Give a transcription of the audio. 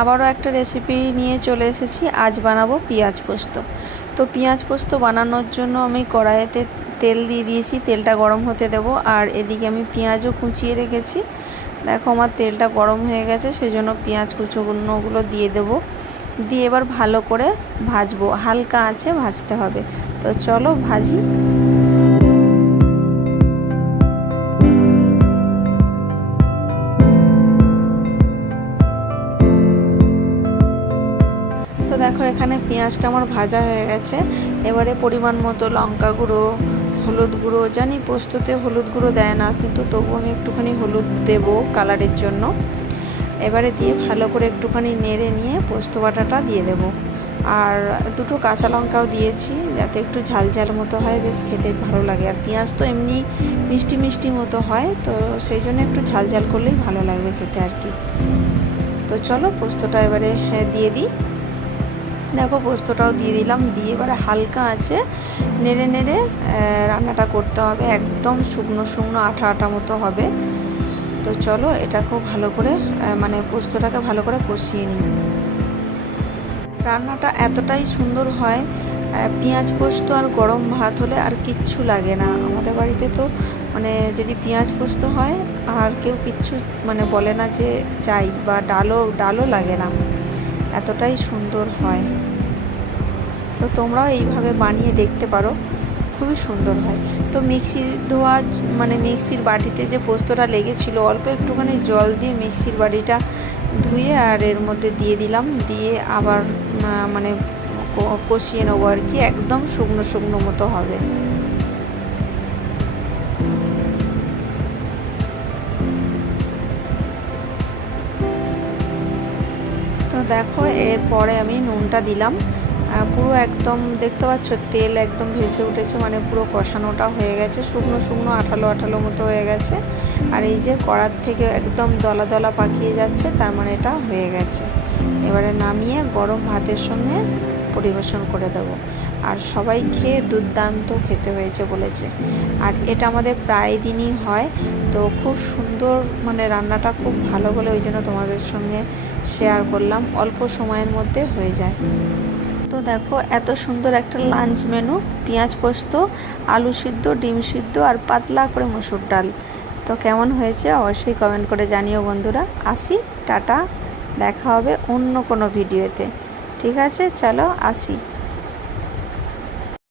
আবারও একটা রেসিপি নিয়ে চলে এসেছি। আজ বানাবো পেঁয়াজ পোস্ত। তো পেঁয়াজ পোস্ত বানানোর জন্য আমি কড়াইতে তেল দিয়ে দিয়েছি, তেলটা গরম হতে দেব। আর এদিকে আমি পেঁয়াজও কুচিয়ে রেখেছি। দেখো আমার তেলটা গরম হয়ে গেছে, সেই জন্য পেঁয়াজ কুচোগুলো দিয়ে দেব। দিয়ে এবার ভালো করে ভাজবো, হালকা আঁচে ভাজতে হবে। তো চলো ভাজি। তো দেখো এখানে পেঁয়াজটা আমার ভাজা হয়ে গেছে। এবারে পরিমাণ মতো লঙ্কা গুঁড়ো, হলুদ গুঁড়ো, জানি পোস্ততে হলুদ গুঁড়ো দেয় না, কিন্তু তবু আমি একটুখানি হলুদ দেব কালারের জন্য। এবারে দিয়ে ভালো করে একটুখানি নেড়ে নিয়ে পোস্ত বাটাটা দিয়ে দেব। আর দুটো কাঁচা লঙ্কাও দিয়েছি, যাতে একটু ঝাল ঝাল মতো হয়, বেশ খেতে ভালো লাগে। আর পেঁয়াজ তো এমনি মিষ্টি মিষ্টি মতো হয়, তো সেই জন্য একটু ঝাল ঝাল করলেই ভালো লাগবে খেতে আর কি। তো চলো পোস্তটা এবারে দিয়ে দিই। দেখো পোস্তটাও দিয়ে দিলাম, দিয়ে এবারে হালকা আছে নেড়ে নেড়ে রান্নাটা করতে হবে। একদম শুকনো শুকনো আঠা আঠা মতো হবে। তো চলো এটা খুব ভালো করে মানে পোস্তটাকে ভালো করে কষিয়ে নিই। রান্নাটা এতটাই সুন্দর হয়, পেঁয়াজ পোস্ত আর গরম ভাত হলে আর কিচ্ছু লাগে না। আমাদের বাড়িতে তো মানে যদি পেঁয়াজ পোস্ত হয় আর কেউ কিচ্ছু মানে বলে না যে চাই, বা ডালও লাগে না, এতটাই সুন্দর হয়। তো তোমরাও এইভাবে বানিয়ে দেখতে পারো, খুবই সুন্দর হয়। তো মিক্সির ধোয়া মানে মিক্সির বাটিতে যে পোস্তটা লেগেছিল, অল্প একটুখানি জল দিয়ে মিক্সির বাটিটা ধুয়ে আর এর মধ্যে দিয়ে দিলাম, দিয়ে আবার মানে কষিয়ে নেবো আর কি। একদম শুকনো শুকনো মতো হবে। তো দেখো এরপরে আমি নুনটা দিলাম। পুরো একদম দেখতে পাচ্ছ তেল একদম ভেসে উঠেছে, মানে পুরো কষানোটা হয়ে গেছে, শুকনো শুকনো আঠালো আঠালো মতো হয়ে গেছে। আর এই যে কড়ার থেকে একদম দলা দলা পাকিয়ে যাচ্ছে, তার মানে এটা হয়ে গেছে। এবারে নামিয়ে গরম ভাতের সঙ্গে পরিবেশন করে দেবো। আর সবাই খেয়ে দুর্দান্ত খেতে হয়েছে বলেছে। আর এটা আমাদের প্রায় দিনই হয়, তো খুব সুন্দর, মানে রান্নাটা খুব ভালো বলে ওই জন্য তোমাদের সঙ্গে শেয়ার করলাম। অল্প সময়ের মধ্যে হয়ে যায়। তো দেখো এত সুন্দর একটা লাঞ্চ মেনু, পেঁয়াজ পোস্ত, আলু সিদ্ধ, ডিম সিদ্ধ আর পাতলা করে মসুর ডাল। তো কেমন হয়েছে অবশ্যই কমেন্ট করে জানিও বন্ধুরা। আসি, টাটা, দেখা হবে অন্য কোনো ভিডিওতে। ঠিক আছে, চলো আসি।